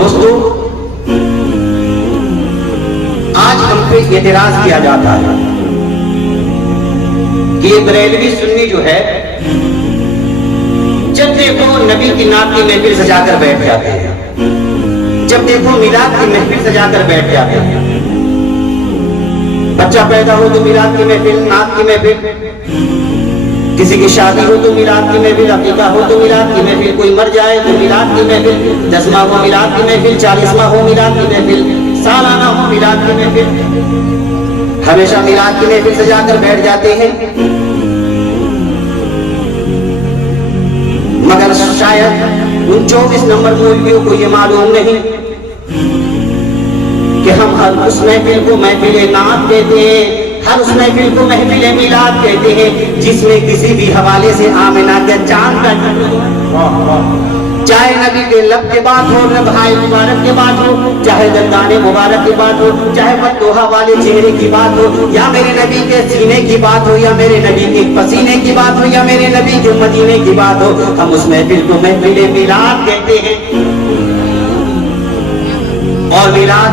دوستو آج ہم پہ اعتراض کیا جاتا ہے کہ یہ بریلوی سنی جو ہے جب دیکھو نبی کی نعت کی محفل سجا کر بیٹھ جاتے ہیں، جب دیکھو میلاد کی محفل سجا کر بیٹھ جاتے ہیں، بچہ پیدا ہو تو میلاد کی محفل، نعت کی محفل، کسی کی شادی ہو تو میلاد کی محفل، عقیقہ ہو تو میلاد کی محفل، کوئی مر جائے تو میلاد کی محفل، 10واں ہو میلاد کی محفل، 40واں ہو میلاد کی محفل، سالانہ ہو میلاد کی محفل، ہمیشہ میلاد کی محفل سجا کر بیٹھ جاتے ہیں۔ مگر شاید ان 24 نمبر مولویوں کو یہ معلوم نہیں کہ ہم ہر اس محفل کو محفل نعت کہتے ہیں، ہر اس محفل کو محفل میلاد کہتے ہیں جس میں کسی بھی حوالے سے آمنہ کا چاند کا ذکر ہو، چاہے نبی کے لب کے بات ہو، نبھائے مبارک کے بات ہو، چاہے دندان مبارک کی بات ہو، چاہے مدوحہ والے چہرے کی بات ہو، یا میرے نبی کے سینے کی بات ہو، یا میرے نبی کے پسینے کی بات ہو، یا میرے نبی کے مدینے کی بات ہو، ہم اس محفل کو محفل میلاد کہتے ہیں۔ اور میلاد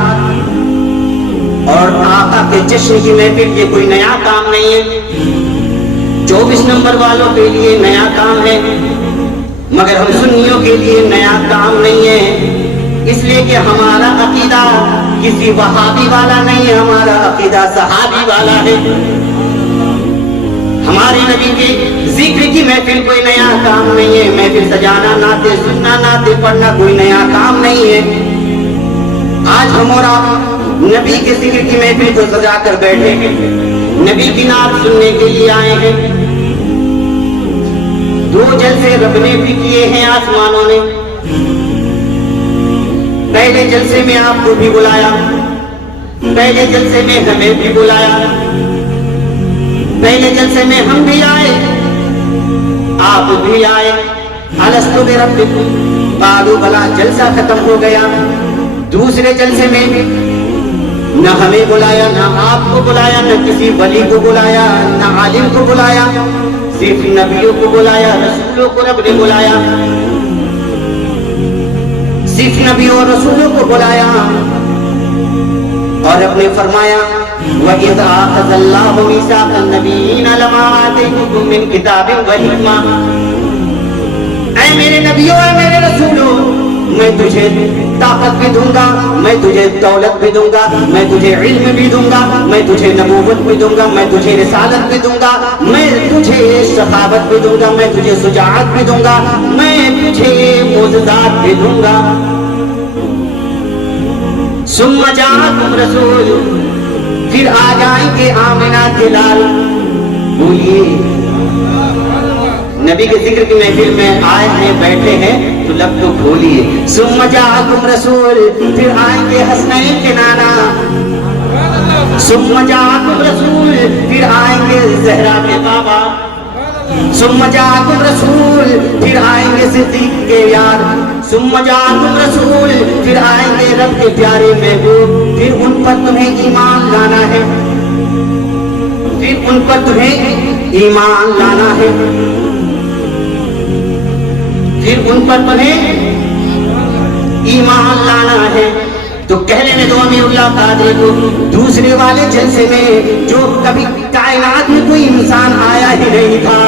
اور آقا کے جشن کی محفل یہ کوئی نیا کام نہیں ہے، 24 نمبر والوں کے لیے نیا کام ہے، مگر ہم سنیوں کے لیے نیا کام نہیں ہے، اس لیے کہ ہمارا عقیدہ کسی وہابی والا نہیں ہے، ہمارا عقیدہ صحابی والا ہے۔ ہمارے نبی کے ذکر کی محفل کوئی نیا کام نہیں ہے، محفل سجانا، نعتیں سننا، نعتیں پڑھنا کوئی نیا کام نہیں ہے۔ آج ہم اور آپ نبی کے ذکر کی محفل کو سجا کر بیٹھے ہیں، نبی کی نعت سننے کے لیے آئے ہیں۔ 2 جلسے رب نے بھی کیے ہیں آسمانوں نے، پہلے جلسے میں آپ کو بھی بلایا، پہلے جلسے میں ہمیں بھی بلایا، پہلے جلسے میں ہم بھی آئے، آپ بھی آئے، الستو بربکم قالوا بلا، جلسہ ختم ہو گیا۔ دوسرے جلسے میں نہ ہمیں بلایا، نہ آپ کو بلایا، نہ کسی ولی کو بلایا، نہ عالم کو بلایا، صرف نبیوں کو بلایا، رسولوں کو رب نے بلایا، صرف نبیوں اور رسولوں کو بلایا، اور رب نے فرمایا وَإِذْ أَخَذَ اللَّهُ مِيثَاقَ النَّبِيِّينَ لَمَا آتَيْتُكُم مِّن كِتَابٍ وَحِكْمَةٍ، اے میرے نبیوں، اے میرے رسولوں، میں تجھے طاقت بھی دوں گا، میں تجھے دولت بھی دوں گا، میں تجھے علم بھی دوں گا، میں تجھے نبوت بھی دوں گا، میں تجھے رسالت بھی دوں گا، میں تجھے سخاوت بھی دوں گا، میں تجھے شجاعت بھی دوں گا، میں تجھے معجزات بھی دوں گا۔ ثم جاءکم رسول، پھر آ جائیں گے آمنہ کے لال۔ بولیے نبی کے ذکر کی محفل میں آئے ہیں، بیٹھے ہیں تو لب تو کھولیے۔ ثم جاءکم رسول، پھر آئیں گے حسنین کے نانا۔ ثم جاءکم رسول، پھر آئیں گے زہرا کے بابا۔ ثم جاءکم رسول، پھر آئیں گے صدیق کے یار۔ ثم جاءکم رسول، پھر آئیں گے رب کے پیارے محبوب۔ پھر ان پر تمہیں ایمان لانا ہے، پھر ان پر تمہیں ایمان لانا ہے، پھر ان پر تمہیں ایمان لانا ہے۔ تو کہہ لینے دو امیر اللہ قادری کو، دوسرے والے جلسے میں جو کبھی کائنات میں کوئی انسان آیا ہی نہیں تھا،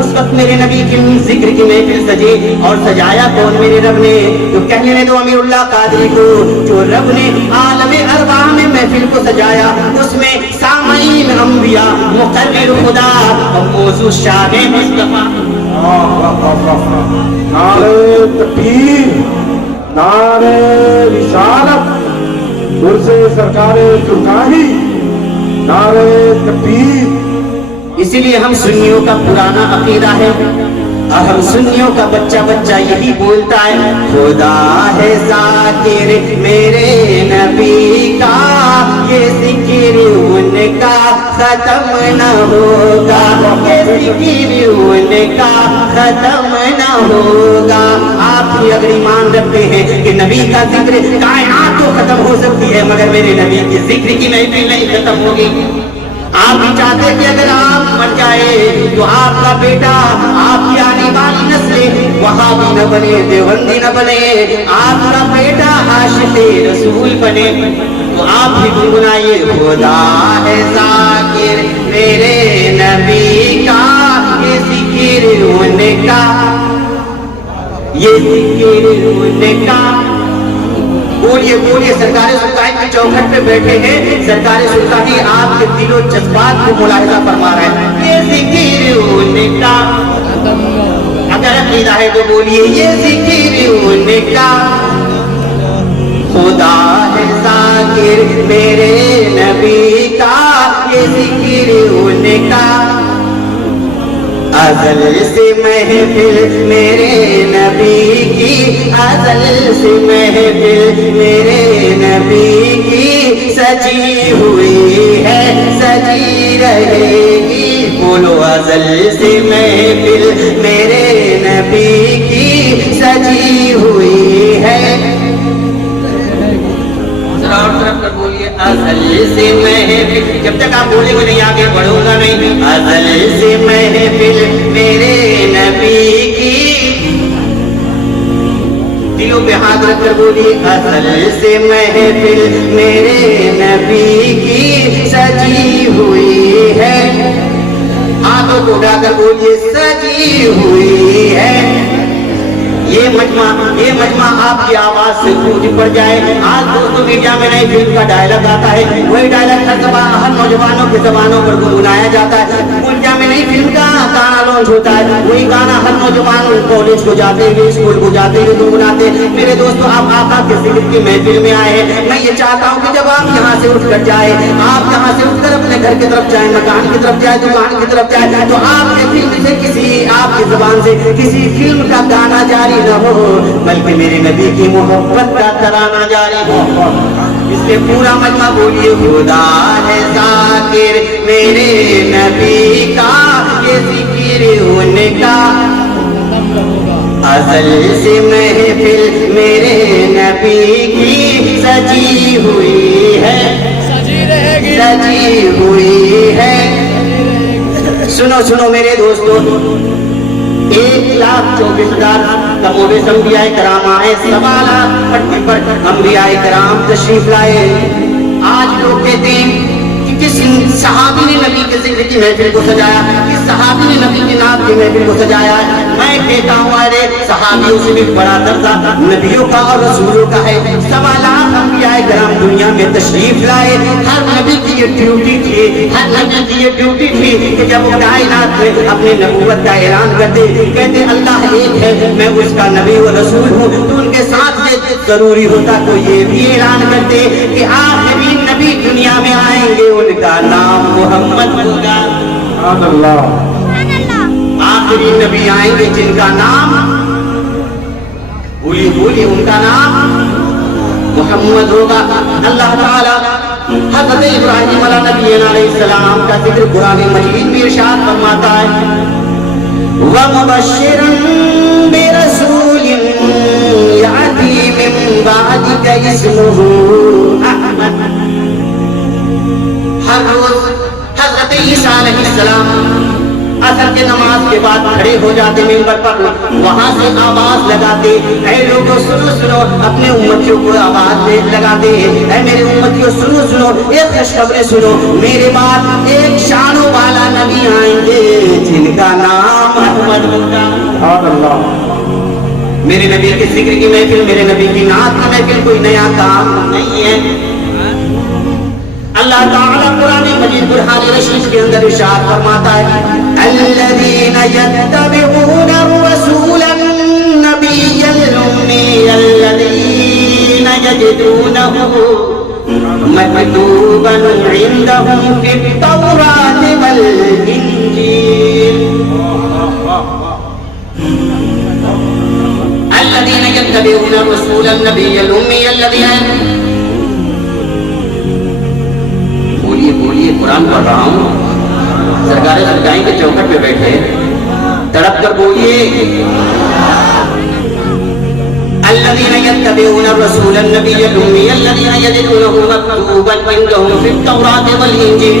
اس وقت میرے نبی کی ذکر کی محفل سجی، اور سجایا کون؟ میرے رب نے۔ تو کہہ لینے دو امیر اللہ قادری کو، جو رب نے عالم ارواح میں محفل کو سجایا، اس میں سامعین انبیاء، مقرر خدا اور موضوع شاہ مصطفیٰ۔ نعرہ تکبیر، نعرہ رسالت، عرض سرکار ترکاہی، نعرہ تکبیر۔ اسی لیے ہم سنیوں کا پرانا عقیدہ ہے، اور ہم سنیوں کا بچہ بچہ یہی بولتا ہے، خدا ہے ذاکر میرے نبی کا، یہ ذکر ان کا ختم نہ ہوگا، یہ ذکر ان کا ختم نہ ہوگا۔ آپ بھی اگر ایمان رکھتے ہیں کہ نبی کا ذکر کائنات تو ختم ہو سکتی ہے، مگر میرے نبی کی ذکر کی محفل نہیں ختم ہوگی۔ آپ بھی چاہتے کہ اگر آپ مر جائے تو آپ کا بیٹا، آپ کی آنے والی نسلیں وہابی نہ بنے، دیوبندی نہ بنے، آپ کا بیٹا عاشق رسول بنے. تو آپ بھی گنگنائیے خدا ہے ذاکر میرے نبی کا، یہ ذکر ان کا، یہ ذکر ان کا. بولیے بولیے. سرکار سلطان کی چوکھٹ پہ بیٹھے ہیں، سرکار سلطان ہی آپ کے دل و جذبات کو ملاحظہ فرما رہے ہیں. یہ ذکر ان کا، اگر عقیدہ ہے تو بولیے یہ ذکر ان کا. خدا ہے ذاکر میرے نبی کا، یہ ذکر ان کا. ازل سے محفل میرے نبی کی، ازل سے محفل میرے نبی کی سجی ہوئی ہے، سجی رہے گی. بولو ازل سے محفل میرے نبی کی سجی ہوئی ہے. اور طرف کر بولیے ازل سے محفل. جب تک آپ بولیں گے نہیں آگے بڑھوں گا نہیں. ازل سے محفل میرے نبی کی، دلوں پہ ہاتھ رکھ کر بولیے ازل سے محفل میرے نبی کی سجی ہوئی ہے. ہاتھوں کو اٹھا کر بولیے سجی ہوئی ہے. یہ مجمع آپ کی آواز سے گونج پڑ جائے. آج دوستوں میڈیا میں نئی فلم کا ڈائلاگ آتا ہے، وہی ڈائلاگ ہر نوجوانوں کی زبانوں پر گنگنایا جاتا ہے. میڈیا میں نئی فلم کا گانا لانچ ہوتا ہے، وہی گانا ہر نوجوان کالج کو جاتے ہوئے، اسکول کو جاتے ہوئے گنگناتے. میرے دوستوں، آپ آقا کے ذکر کی محفل میں آئے ہیں. میں یہ چاہتا ہوں کہ جب آپ یہاں سے اٹھ کر جائے، آپ یہاں سے اٹھ کر اپنے گھر کی طرف جائیں، مکان کی طرف جائے، دکان کی طرف جائے، تو آپ کے فلم سے کسی، آپ کی زبان سے کسی فلم کا گانا جاری نہ ہو، بلکہ میرے نبی کی محبت کا ترانہ جاری ہو. اس لیے پورا مجمع بولیے خدا ہے ذاکر میرے نبی کا، یہ ذکر ان کا. ازل سے محفل میرے نبی کی سجی ہوئی ہے، سجی ہوئی ہے. سنو سنو میرے دوستو، 1,24,000 کم و بیش انبیاء کرام آئے، 1.25 لاکھ پٹی پر انبیاء کرام تشریف لائے. آج لوگ کہتے ہیں کہ کس صحابی نے نبی کے ذکر کی محفل کو سجایا، کس صحابی نے نبی کی نعت کی محفل کو سجایا ہے. میں کہتا ہوں ارے صحابیوں سے بھی بڑا درجہ نبیوں کا اور رسولوں کا ہے. 1.25 لاکھ انبیاء کرام دنیا میں تشریف لائے. ہر نبی کی یہ ڈیوٹی تھی، ہر نبی کی یہ ڈیوٹی تھی کہ جب وہ کائنات میں اپنے نبوت کا اعلان کرتے، کہتے اللہ ایک ہے، میں اس کا نبی و رسول ہوں، تو ان کے ساتھ یہ ضروری ہوتا تو یہ بھی اعلان کرتے کہ آخری نبی دنیا میں آئیں گے، ان کا نام محمد ہوگا. آخری نبی آئیں گے جن کا نام، بولی بولی، ان کا نام محمد ہوگا. اللہ تعالیٰ حضرت ابراہیم علیہ نبینا علیہ السلام کا ذکر قرآن مجید میں ارشاد فرماتا ہے وَمُبَشِّرًا بِرَسُولٍ يَأْتِي مِن بَعْدِكَ اسْمُهُ أَحْمَدُ. ہر روز حضرت عیسیٰ علیہ السلام عصر کے نماز کے بعد کھڑے ہو جاتے منبر پر، وہاں سے آواز لگاتے، اے لوگوں سنو سنو، اپنے امتیوں کو آواز لگاتے، اے میرے امتیوں سنو سنو، ایک خوشخبری سنو، میرے بعد ایک شانوں والا نبی آئیں گے جن کا نام محمد ہوگا. میرے نبی کے ذکر کی محفل، میرے نبی کی نعت کی محفل کوئی نیا کام نہیں ہے. اللہ تعالیٰ قرآن مجید برہان رشید کے اندر ارشاد فرماتا ہے الذین یتبعون الرسول النبی الأمی الذین یجدونہ مکتوبا عندهم فی التوراۃ والانجیل. الذین یتبعون الرسول النبی الأمی الذین، بولیے قرآن پڑھ رہا ہوں، سرکار سرکاری کے چوکھٹ پہ بیٹھے تڑپ کر بولیے الذین یتبعون الرسول النبی الأمی الذین یجدونہ مکتوبا عندهم فی التوراۃ والانجیل.